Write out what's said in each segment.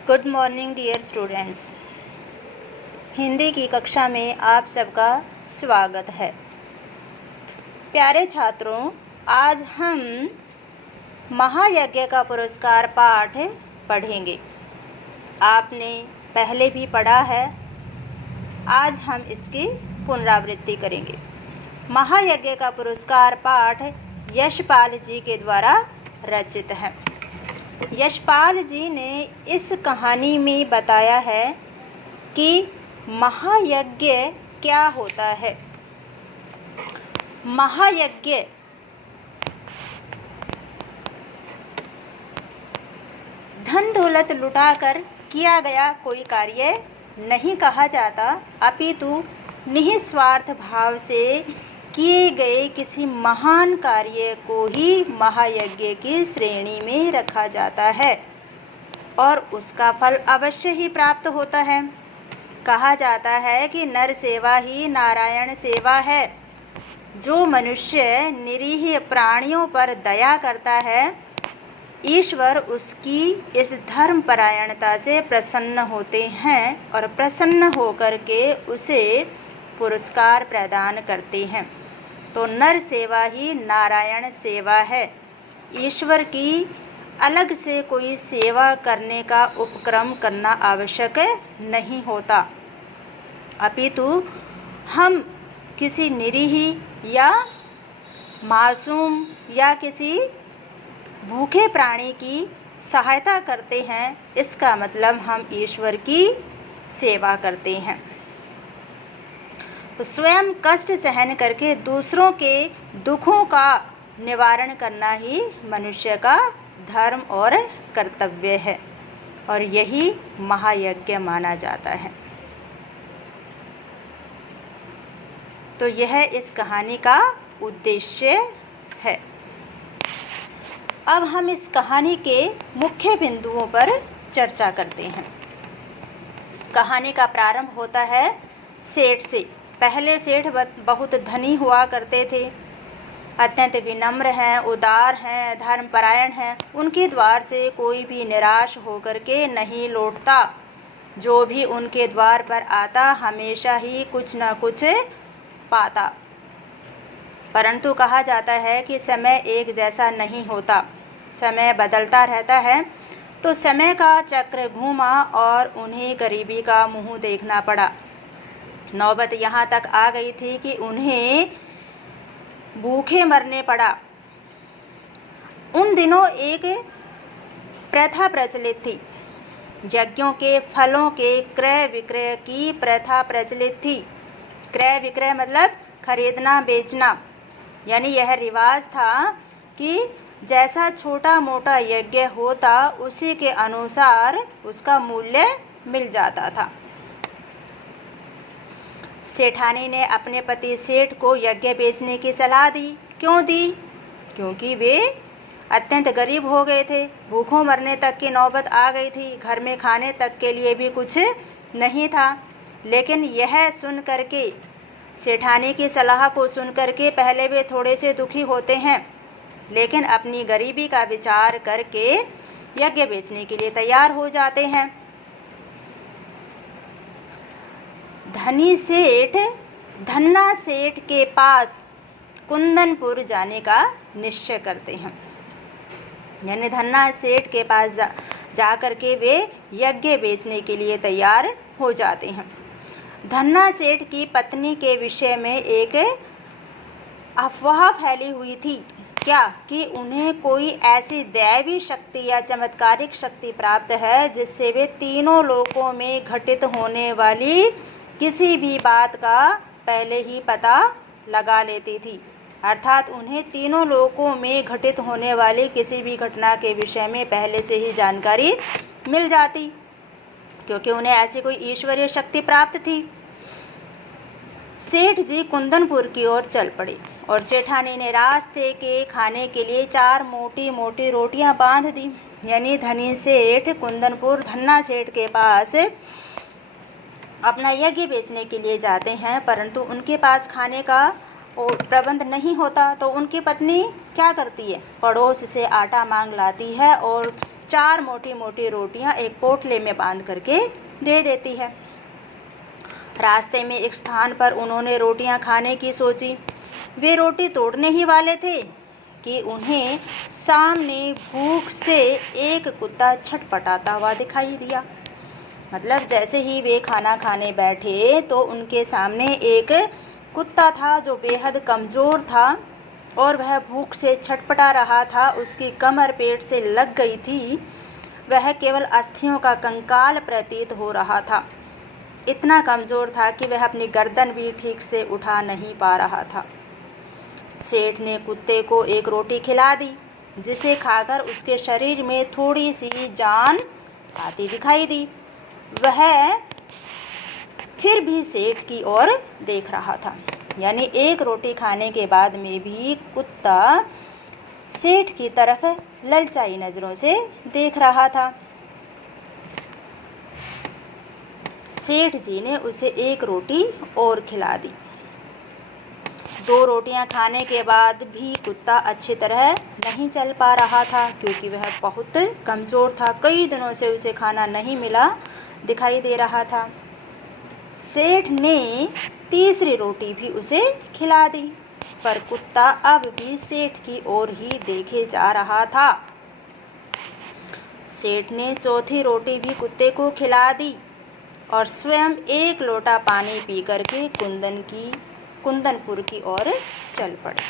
Good morning dear students. Hindi की कक्षा में आप सबका स्वागत है। प्यारे छात्रों, आज हम महायज्ञ का पुरस्कार पाठ पढ़ेंगे। आपने पहले भी पढ़ा है, आज हम इसकी पुनरावृत्ति करेंगे। महायज्ञ का पुरस्कार पाठ यशपाल जी के द्वारा रचित है। यशपाल जी ने इस कहानी में बताया है कि महायज्ञ क्या होता है। महायज्ञ धन दौलत लुटाकर किया गया कोई कार्य नहीं कहा जाता, अपितु निस्वार्थ भाव से किए गए किसी महान कार्य को ही महायज्ञ की श्रेणी में रखा जाता है और उसका फल अवश्य ही प्राप्त होता है। कहा जाता है कि नर सेवा ही नारायण सेवा है। जो मनुष्य निरीह प्राणियों पर दया करता है, ईश्वर उसकी इस धर्मपरायणता से प्रसन्न होते हैं और प्रसन्न होकर के उसे पुरस्कार प्रदान करते हैं। तो नर सेवा ही नारायण सेवा है। ईश्वर की अलग से कोई सेवा करने का उपक्रम करना आवश्यक नहीं होता, अपितु हम किसी निरीह या मासूम या किसी भूखे प्राणी की सहायता करते हैं, इसका मतलब हम ईश्वर की सेवा करते हैं। स्वयं कष्ट सहन करके दूसरों के दुखों का निवारण करना ही मनुष्य का धर्म और कर्तव्य है और यही महायज्ञ माना जाता है। तो यह इस कहानी का उद्देश्य है। अब हम इस कहानी के मुख्य बिंदुओं पर चर्चा करते हैं। कहानी का प्रारंभ होता है सेठ से। पहले सेठ बहुत धनी हुआ करते थे, अत्यंत विनम्र हैं, उदार हैं, धर्मपरायण हैं। उनके द्वार से कोई भी निराश होकर के नहीं लौटता। जो भी उनके द्वार पर आता हमेशा ही कुछ न कुछ पाता। परंतु कहा जाता है कि समय एक जैसा नहीं होता, समय बदलता रहता है। तो समय का चक्र घूमा और उन्हें गरीबी का मुंह देखना पड़ा। नौबत यहाँ तक आ गई थी कि उन्हें भूखे मरने पड़ा। उन दिनों एक प्रथा प्रचलित थी। यज्ञों के फलों के क्रय विक्रय की प्रथा प्रचलित थी। क्रय विक्रय मतलब खरीदना बेचना, यानी यह रिवाज था कि जैसा छोटा मोटा यज्ञ होता उसी के अनुसार उसका मूल्य मिल जाता था। सेठानी ने अपने पति सेठ को यज्ञ बेचने की सलाह दी। क्यों दी? क्योंकि वे अत्यंत गरीब हो गए थे, भूखों मरने तक की नौबत आ गई थी, घर में खाने तक के लिए भी कुछ नहीं था। लेकिन यह सुन करके, सेठानी की सलाह को सुन करके पहले वे थोड़े से दुखी होते हैं, लेकिन अपनी गरीबी का विचार करके यज्ञ बेचने के लिए तैयार हो जाते हैं। धनी सेठ धन्ना सेठ के पास कुंदनपुर जाने का निश्चय करते हैं। यानी धन्ना सेठ के पास जा कर के वे यज्ञ बेचने के लिए तैयार हो जाते हैं। धन्ना सेठ की पत्नी के विषय में एक अफवाह फैली हुई थी। क्या? कि उन्हें कोई ऐसी दैवी शक्ति या चमत्कारिक शक्ति प्राप्त है जिससे वे तीनों लोकों में घटित होने वाली किसी भी बात का पहले ही पता लगा लेती थी। अर्थात उन्हें तीनों लोकों में घटित होने वाली किसी भी घटना के विषय में पहले से ही जानकारी मिल जाती, क्योंकि उन्हें ऐसी कोई ईश्वरीय शक्ति प्राप्त थी। सेठ जी कुंदनपुर की ओर चल पड़े और सेठानी ने रास्ते के खाने के लिए 4 मोटी मोटी रोटियां बांध दी। यानी धनी सेठ कुंदनपुर धन्ना सेठ के पास अपना यज्ञ बेचने के लिए जाते हैं, परंतु उनके पास खाने का प्रबंध नहीं होता। तो उनकी पत्नी क्या करती है? पड़ोस से आटा मांग लाती है और 4 मोटी मोटी रोटियां एक पोटले में बांध करके दे देती है। रास्ते में एक स्थान पर उन्होंने रोटियां खाने की सोची। वे रोटी तोड़ने ही वाले थे कि उन्हें सामने भूख से एक कुत्ता छटपटाता हुआ दिखाई दिया। मतलब जैसे ही वे खाना खाने बैठे तो उनके सामने एक कुत्ता था जो बेहद कमज़ोर था और वह भूख से छटपटा रहा था। उसकी कमर पेट से लग गई थी। वह केवल अस्थियों का कंकाल प्रतीत हो रहा था। इतना कमज़ोर था कि वह अपनी गर्दन भी ठीक से उठा नहीं पा रहा था। सेठ ने कुत्ते को एक रोटी खिला दी, जिसे खाकर उसके शरीर में थोड़ी सी जान आती दिखाई दी। वह फिर भी सेठ की ओर देख रहा था, यानी एक रोटी खाने के बाद में भी कुत्ता सेठ की तरफ ललचाई नज़रों से देख रहा था। सेठ जी ने उसे एक रोटी और खिला दी। 2 रोटियां खाने के बाद भी कुत्ता अच्छी तरह नहीं चल पा रहा था, क्योंकि वह बहुत कमज़ोर था। कई दिनों से उसे खाना नहीं मिला दिखाई दे रहा था। सेठ ने तीसरी रोटी भी उसे खिला दी, पर कुत्ता अब भी सेठ की ओर ही देखे जा रहा था। सेठ ने चौथी रोटी भी कुत्ते को खिला दी और स्वयं एक लोटा पानी पी करके कुंदनपुर की ओर चल पड़े।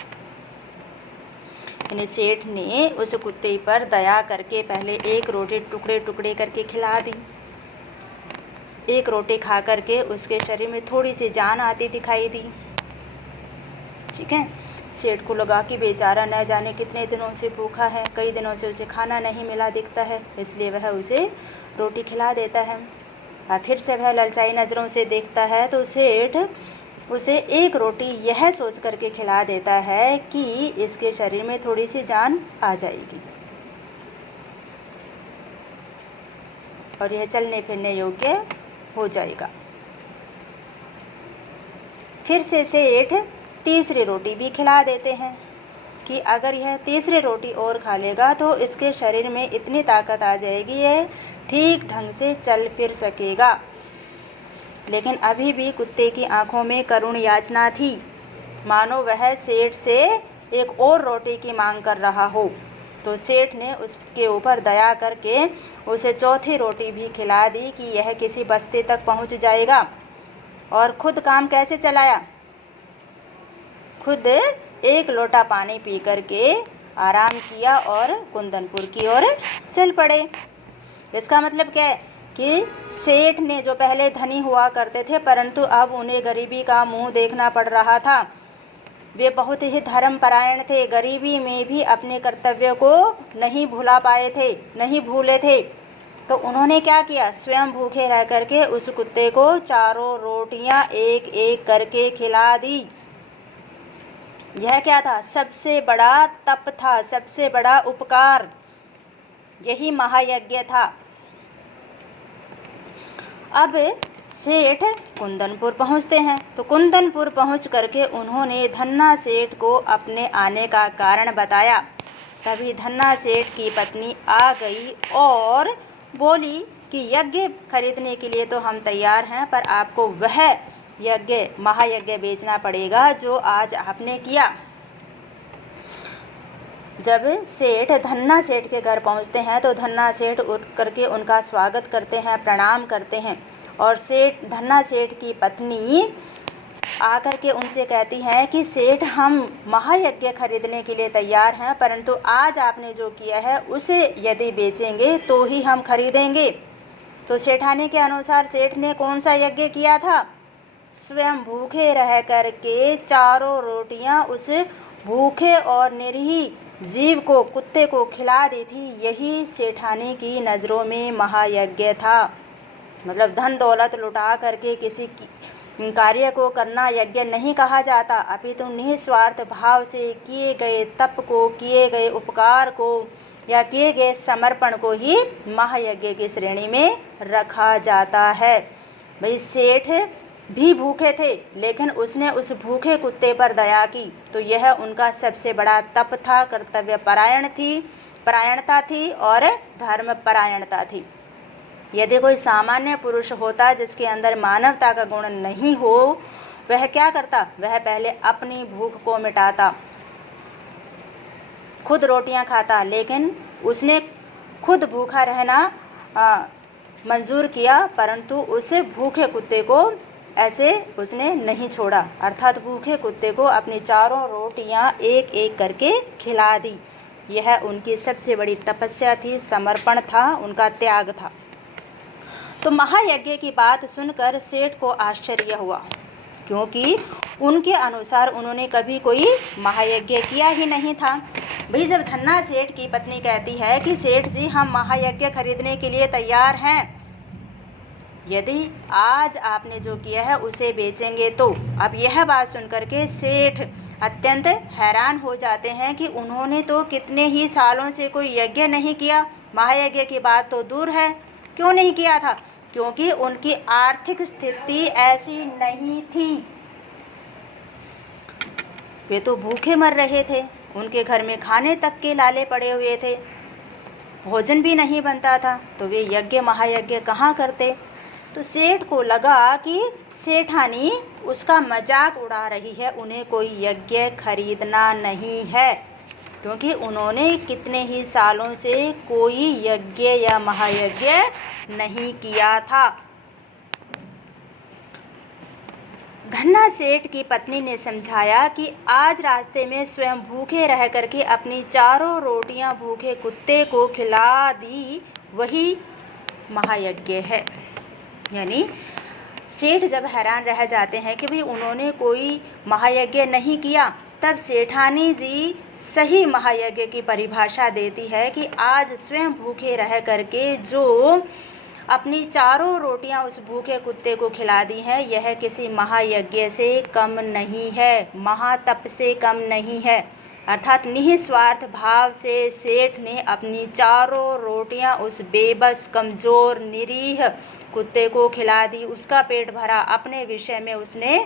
यानी सेठ ने उस कुत्ते पर दया करके पहले एक रोटी टुकड़े टुकड़े करके खिला दी। एक रोटी खा करके उसके शरीर में थोड़ी सी जान आती दिखाई दी। ठीक है, सेठ को लगा कि बेचारा न जाने कितने दिनों से भूखा है, कई दिनों से उसे खाना नहीं मिला दिखता है, इसलिए वह उसे रोटी खिला देता है। और फिर से वह ललचाई नज़रों से देखता है तो सेठ उसे एक रोटी यह सोच करके खिला देता है कि इसके शरीर में थोड़ी सी जान आ जाएगी और यह चलने फिरने योग्य हो जाएगा। फिर से सेठ तीसरी रोटी भी खिला देते हैं कि अगर यह तीसरी रोटी और खा लेगा तो इसके शरीर में इतनी ताकत आ जाएगी, यह ठीक ढंग से चल फिर सकेगा। लेकिन अभी भी कुत्ते की आंखों में करुण याचना थी, मानो वह सेठ से एक और रोटी की मांग कर रहा हो। तो सेठ ने उसके ऊपर दया करके उसे चौथी रोटी भी खिला दी कि यह किसी बस्ती तक पहुंच जाएगा। और खुद काम कैसे चलाया? खुद एक लोटा पानी पी करके आराम किया और कुंदनपुर की ओर चल पड़े। इसका मतलब क्या है कि सेठ ने जो पहले धनी हुआ करते थे, परंतु अब उन्हें गरीबी का मुंह देखना पड़ रहा था। वे बहुत ही धर्मपरायण थे, गरीबी में भी अपने कर्तव्य को नहीं भुला पाए थे, नहीं भूले थे। तो उन्होंने क्या किया? स्वयं भूखे रह करके उस कुत्ते को 4 रोटियां एक एक करके खिला दी। यह क्या था? सबसे बड़ा तप था, सबसे बड़ा उपकार, यही महायज्ञ था। अब सेठ कुंदनपुर पहुंचते हैं। तो कुंदनपुर पहुंच करके उन्होंने धन्ना सेठ को अपने आने का कारण बताया। तभी धन्ना सेठ की पत्नी आ गई और बोली कि यज्ञ खरीदने के लिए तो हम तैयार हैं, पर आपको वह यज्ञ महायज्ञ बेचना पड़ेगा जो आज आपने किया। जब सेठ धन्ना सेठ के घर पहुंचते हैं तो धन्ना सेठ उठ करके उनका स्वागत करते हैं, प्रणाम करते हैं। और सेठ धन्ना सेठ की पत्नी आकर के उनसे कहती हैं कि सेठ, हम महायज्ञ खरीदने के लिए तैयार हैं, परंतु आज आपने जो किया है उसे यदि बेचेंगे तो ही हम खरीदेंगे। तो सेठानी के अनुसार सेठ ने कौन सा यज्ञ किया था? स्वयं भूखे रह करके 4 रोटियां उस भूखे और निरीह जीव को, कुत्ते को खिला दी थी। यही सेठानी की नज़रों में महायज्ञ था। मतलब धन दौलत लुटा करके किसी कार्य को करना यज्ञ नहीं कहा जाता, अपितु निस्वार्थ भाव से किए गए तप को, किए गए उपकार को या किए गए समर्पण को ही महायज्ञ की श्रेणी में रखा जाता है। भाई सेठ भी भूखे थे, लेकिन उसने उस भूखे कुत्ते पर दया की, तो यह उनका सबसे बड़ा तप था, कर्तव्य परायण थी। परायणता थी और धर्म परायणता थी। यदि कोई सामान्य पुरुष होता जिसके अंदर मानवता का गुण नहीं हो, वह क्या करता? वह पहले अपनी भूख को मिटाता, खुद रोटियां खाता, लेकिन उसने खुद भूखा रहना मंजूर किया, परंतु उस भूखे कुत्ते को ऐसे उसने नहीं छोड़ा, अर्थात भूखे कुत्ते को अपनी चारों रोटियां एक एक करके खिला दी। यह उनकी सबसे बड़ी तपस्या थी, समर्पण था, उनका त्याग था। तो महायज्ञ की बात सुनकर सेठ को आश्चर्य हुआ, क्योंकि उनके अनुसार उन्होंने कभी कोई महायज्ञ किया ही नहीं था। भाई जब धन्ना सेठ की पत्नी कहती है कि सेठ जी हम महायज्ञ खरीदने के लिए तैयार हैं, यदि आज आपने जो किया है उसे बेचेंगे तो। अब यह बात सुनकर के सेठ अत्यंत हैरान हो जाते हैं कि उन्होंने तो कितने ही सालों से कोई यज्ञ नहीं किया, महायज्ञ की बात तो दूर है। क्यों नहीं किया था? क्योंकि उनकी आर्थिक स्थिति ऐसी नहीं थी। वे तो भूखे मर रहे थे, उनके घर में खाने तक के लाले पड़े हुए थे, भोजन भी नहीं बनता था, तो वे यज्ञ महायज्ञ कहाँ करते? तो सेठ को लगा कि सेठानी उसका मजाक उड़ा रही है, उन्हें कोई यज्ञ खरीदना नहीं है, क्योंकि उन्होंने कितने ही सालों से कोई यज्ञ या महायज्ञ नहीं किया था। धन्ना सेठ की पत्नी ने समझाया कि आज रास्ते में स्वयं भूखे रह करके अपनी चारों रोटियां भूखे कुत्ते को खिला दी, वही महायज्ञ है। यानी सेठ जब हैरान रह जाते हैं कि भाई उन्होंने कोई महायज्ञ नहीं किया, तब सेठानी जी सही महायज्ञ की परिभाषा देती है कि आज स्वयं भूखे रह करके जो अपनी चारों रोटियां उस भूखे कुत्ते को खिला दी हैं, यह किसी महायज्ञ से कम नहीं है, महातप से कम नहीं है। अर्थात निस्वार्थ भाव से सेठ ने अपनी चारों रोटियां उस बेबस, कमज़ोर, निरीह कुत्ते को खिला दी, उसका पेट भरा। अपने विषय में उसने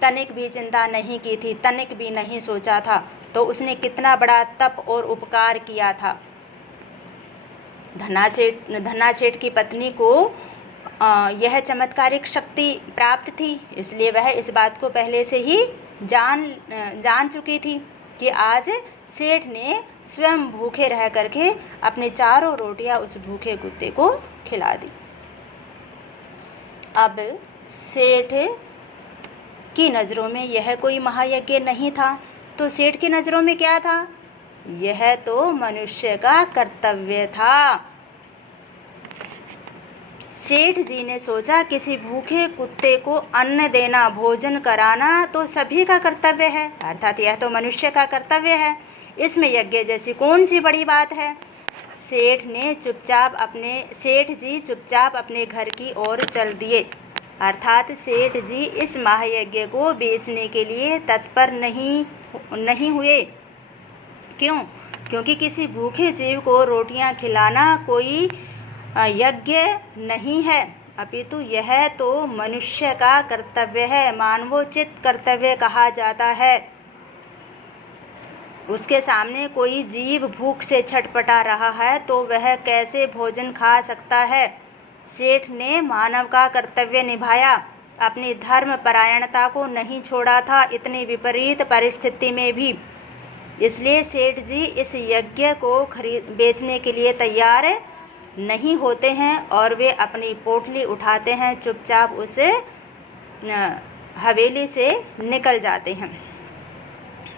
तनिक भी चिंता नहीं की थी, तनिक भी नहीं सोचा था। तो उसने कितना बड़ा तप और उपकार किया था। धन्ना सेठ की पत्नी को यह चमत्कारिक शक्ति प्राप्त थी, इसलिए वह इस बात को पहले से ही जान चुकी थी कि आज सेठ ने स्वयं भूखे रह करके अपनी चारों रोटियां उस भूखे कुत्ते को खिला दी। अब सेठ की नज़रों में यह कोई महायज्ञ नहीं था, तो सेठ की नज़रों में क्या था? यह तो मनुष्य का कर्तव्य था। सेठ जी ने सोचा किसी भूखे कुत्ते को अन्न देना, भोजन कराना तो सभी का कर्तव्य है, अर्थात यह तो मनुष्य का कर्तव्य है, इसमें यज्ञ जैसी कौन सी बड़ी बात है। सेठ जी चुपचाप अपने घर की ओर चल दिए, अर्थात सेठ जी इस महायज्ञ को बेचने के लिए तत्पर नहीं हुए। क्यों? क्योंकि किसी भूखे जीव को रोटियां खिलाना कोई यज्ञ नहीं है, अपितु यह तो मनुष्य का कर्तव्य है, मानवोचित कर्तव्य कहा जाता है। उसके सामने कोई जीव भूख से छटपटा रहा है तो वह कैसे भोजन खा सकता है? सेठ ने मानव का कर्तव्य निभाया, अपनी धर्म परायणता को नहीं छोड़ा था, इतनी विपरीत परिस्थिति में भी। इसलिए सेठ जी इस यज्ञ को बेचने के लिए तैयार नहीं होते हैं और वे अपनी पोटली उठाते हैं, चुपचाप उस हवेली से निकल जाते हैं।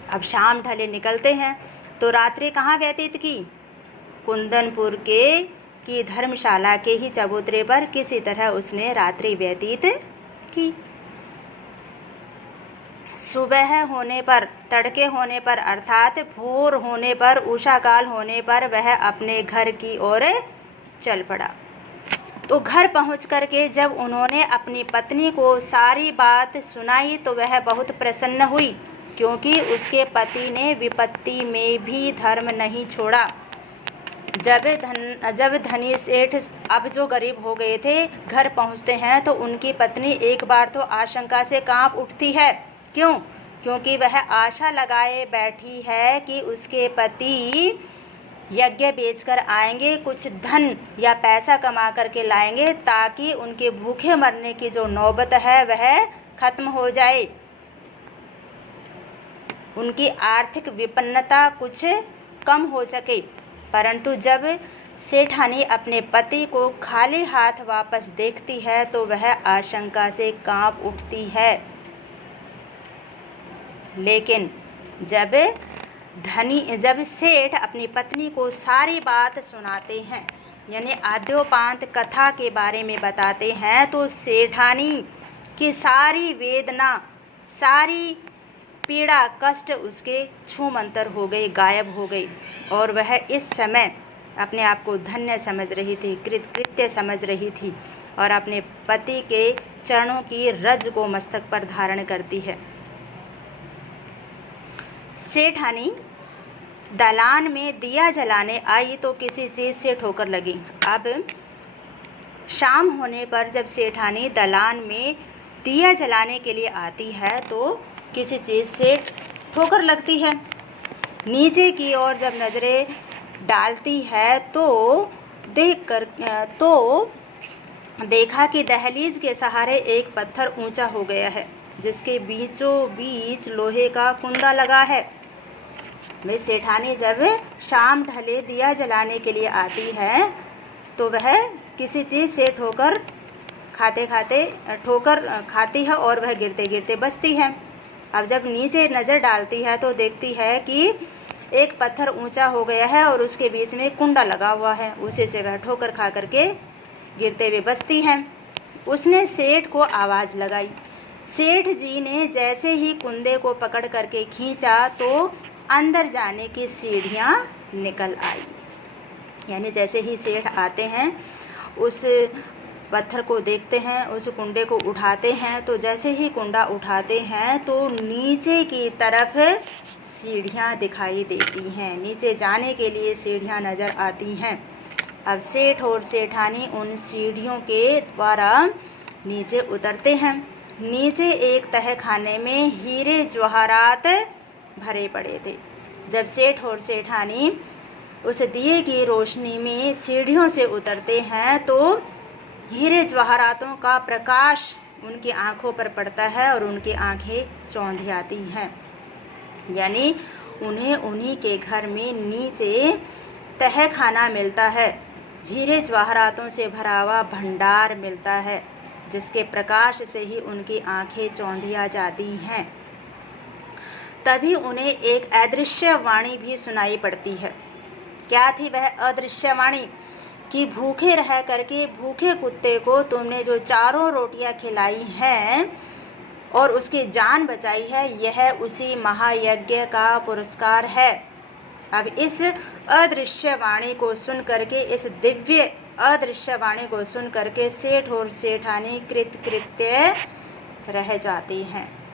अब शाम ढले निकलते हैं तो रात्रि कहाँ व्यतीत की? कुंदनपुर की धर्मशाला के ही चबूतरे पर किसी तरह उसने रात्रि व्यतीत की। सुबह होने पर, तड़के होने पर, अर्थात भोर होने पर, उषा काल होने पर वह अपने घर की ओर चल पड़ा। तो घर पहुँच करके जब उन्होंने अपनी पत्नी को सारी बात सुनाई तो वह बहुत प्रसन्न हुई, क्योंकि उसके पति ने विपत्ति में भी धर्म नहीं छोड़ा। जब धनी सेठ अब जो गरीब हो गए थे घर पहुंचते हैं तो उनकी पत्नी एक बार तो आशंका से कांप उठती है। क्यों? क्योंकि वह आशा लगाए बैठी है कि उसके पति यज्ञ बेचकर आएंगे, कुछ धन या पैसा कमा करके लाएंगे ताकि उनके भूखे मरने की जो नौबत है वह खत्म हो जाए, उनकी आर्थिक विपन्नता कुछ कम हो सके। परंतु जब सेठानी अपने पति को खाली हाथ वापस देखती है तो वह आशंका से कांप उठती है। लेकिन जब सेठ अपनी पत्नी को सारी बात सुनाते हैं, यानी आद्योपांत कथा के बारे में बताते हैं, तो सेठानी की सारी वेदना, सारी पीड़ा, कष्ट उसके छूमंतर हो गई, गायब हो गई। और वह इस समय अपने आप को धन्य समझ रही थी, कृतकृत्य समझ रही थी और अपने पति के चरणों की रज को मस्तक पर धारण करती है। सेठानी दालान में दिया जलाने आई तो किसी चीज़ से ठोकर लगी। अब शाम होने पर जब सेठानी दालान में दिया जलाने के लिए आती है तो किसी चीज़ से ठोकर लगती है। नीचे की ओर जब नज़रें डालती है तो देखा कि दहलीज के सहारे एक पत्थर ऊंचा हो गया है, जिसके बीचों बीच लोहे का कुंडा लगा है। वे सेठानी जब शाम ढले दिया जलाने के लिए आती है तो वह किसी चीज़ से ठोकर खाती है और वह गिरते गिरते बचती है। अब जब नीचे नज़र डालती है तो देखती है कि एक पत्थर ऊंचा हो गया है और उसके बीच में कुंडा लगा हुआ है, उसे से वह ठोकर खा करके गिरते हुए बचती है। उसने सेठ को आवाज़ लगाई। सेठ जी ने जैसे ही कुंडे को पकड़ करके खींचा तो अंदर जाने की सीढ़ियाँ निकल आई। यानी जैसे ही सेठ आते हैं, उस पत्थर को देखते हैं, उस कुंडे को उठाते हैं, तो जैसे ही कुंडा उठाते हैं तो नीचे की तरफ सीढ़ियाँ दिखाई देती हैं, नीचे जाने के लिए सीढ़ियाँ नज़र आती हैं। अब सेठ और सेठानी उन सीढ़ियों के द्वारा नीचे उतरते हैं। नीचे एक तहखाने में हीरे जवाहरात भरे पड़े थे। जब सेठ और सेठानी उस दिए की रोशनी में सीढ़ियों से उतरते हैं तो हीरे जवाहरातों का प्रकाश उनकी आंखों पर पड़ता है और उनकी आंखें चौंध आती हैं। यानी उन्हें उन्हीं के घर में नीचे तहखाना मिलता है, हीरे जवाहरातों से भरा हुआ भंडार मिलता है, जिसके प्रकाश से ही उनकी आंखें चौंधिया जाती हैं। तभी उन्हें एक अदृश्य वाणी भी सुनाई पड़ती है। क्या थी वह अदृश्य वाणी? कि भूखे रह करके भूखे कुत्ते को तुमने जो 4 रोटियां खिलाई हैं और उसकी जान बचाई है, यह उसी महायज्ञ का पुरस्कार है। अब इस अदृश्य वाणी को सुन करके, इस दिव्य अदृश्य वाणी को सुन करके सेठ और सेठानी कृतकृत्य रह जाती हैं।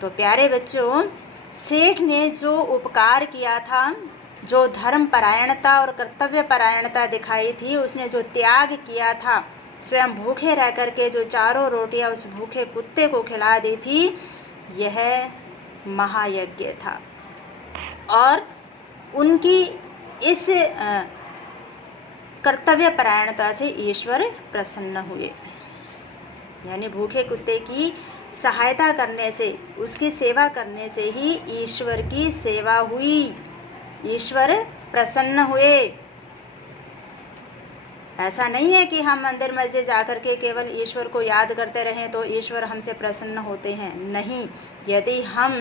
तो प्यारे बच्चों, सेठ ने जो उपकार किया था, जो धर्म परायणता और कर्तव्य परायणता दिखाई थी, उसने जो त्याग किया था, स्वयं भूखे रह करके जो 4 रोटियां उस भूखे कुत्ते को खिला दी थी, यह महायज्ञ था। और उनकी इस कर्तव्य परायणता से ईश्वर प्रसन्न हुए। यानी भूखे कुत्ते की सहायता करने से, उसकी सेवा करने से ही ईश्वर की सेवा हुई, ईश्वर प्रसन्न हुए। ऐसा नहीं है कि हम मंदिर मस्जिद जाकर के केवल ईश्वर को याद करते रहें तो ईश्वर हमसे प्रसन्न होते हैं। नहीं, यदि हम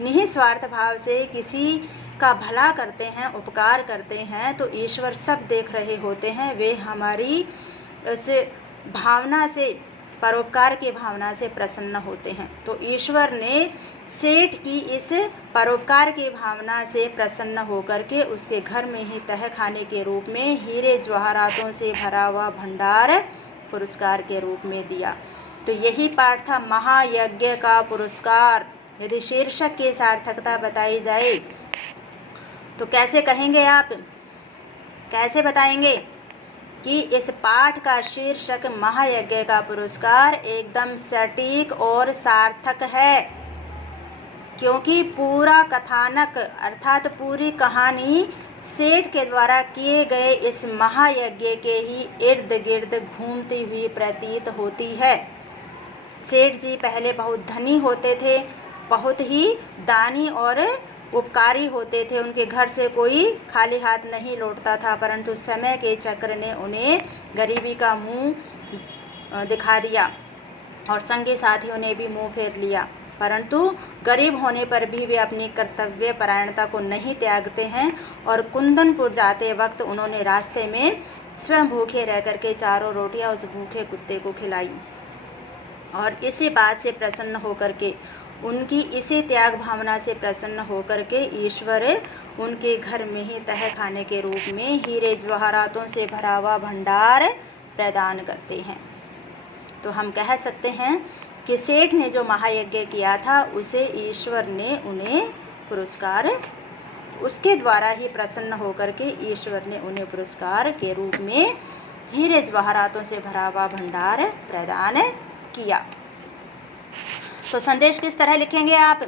निस्वार्थ भाव से किसी का भला करते हैं, उपकार करते हैं, तो ईश्वर सब देख रहे होते हैं। वे हमारी उस भावना से, परोपकार की भावना से प्रसन्न होते हैं। तो ईश्वर ने सेठ की इस परोपकार की भावना से प्रसन्न होकर के उसके घर में ही तहखाने के रूप में हीरे जवाहरातों से भरा हुआ भंडार पुरस्कार के रूप में दिया। तो यही पाठ था, महायज्ञ का पुरस्कार। यदि शीर्षक की सार्थकता बताई जाए तो कैसे कहेंगे आप, कैसे बताएंगे कि इस पाठ का शीर्षक महायज्ञ का पुरस्कार एकदम सटीक और सार्थक है? क्योंकि पूरा कथानक अर्थात पूरी कहानी सेठ के द्वारा किए गए इस महायज्ञ के ही इर्द गिर्द घूमती हुई प्रतीत होती है। सेठ जी पहले बहुत धनी होते थे, बहुत ही दानी और उपकारी होते थे। उनके घर से कोई खाली हाथ नहीं लौटता था, परंतु समय के चक्र ने उन्हें गरीबी का मुंह दिखा दिया और संगी साथियों ने भी मुंह फेर लिया। परंतु गरीब होने पर भी वे अपनी कर्तव्य परायणता को नहीं त्यागते हैं और कुंदनपुर जाते वक्त उन्होंने रास्ते में स्वयं भूखे रह करके 4 रोटियां उस भूखे कुत्ते को खिलाई और इसी बात से प्रसन्न होकर के, उनकी इसी त्याग भावना से प्रसन्न होकर के ईश्वर उनके घर में ही तह खाने के रूप में हीरे जवाहरातों से भरा हुआ भंडार प्रदान करते हैं। तो हम कह सकते हैं कि सेठ ने जो महायज्ञ किया था उसे ईश्वर ने उन्हें पुरस्कार, उसके द्वारा ही प्रसन्न होकर के ईश्वर ने उन्हें पुरस्कार के रूप में हीरे जवाहरातों से भरा हुआ भंडार प्रदान किया। तो संदेश किस तरह लिखेंगे आप?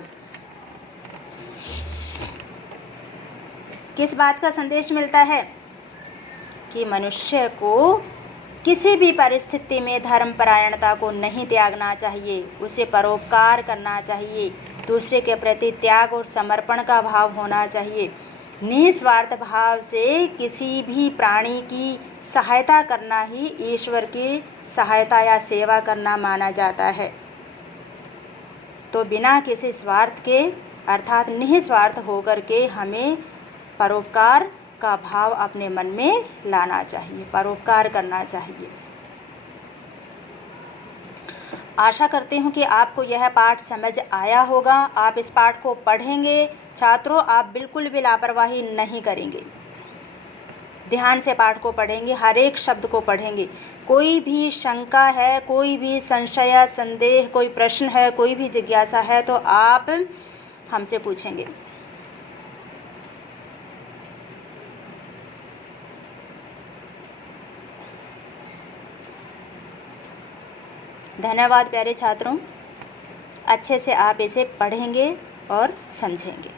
किस बात का संदेश मिलता है कि मनुष्य को किसी भी परिस्थिति में धर्मपरायणता को नहीं त्यागना चाहिए, उसे परोपकार करना चाहिए, दूसरे के प्रति त्याग और समर्पण का भाव होना चाहिए। निस्वार्थ भाव से किसी भी प्राणी की सहायता करना ही ईश्वर की सहायता या सेवा करना माना जाता है। तो बिना किसी स्वार्थ के अर्थात निस्वार्थ होकर के हमें परोपकार का भाव अपने मन में लाना चाहिए, परोपकार करना चाहिए। आशा करती हूँ कि आपको यह पाठ समझ आया होगा। आप इस पाठ को पढ़ेंगे छात्रों, आप बिल्कुल भी लापरवाही नहीं करेंगे, ध्यान से पाठ को पढ़ेंगे, हर एक शब्द को पढ़ेंगे। कोई भी शंका है, कोई भी संशय, संदेह, कोई प्रश्न है, कोई भी जिज्ञासा है तो आप हमसे पूछेंगे। धन्यवाद प्यारे छात्रों, अच्छे से आप इसे पढ़ेंगे और समझेंगे।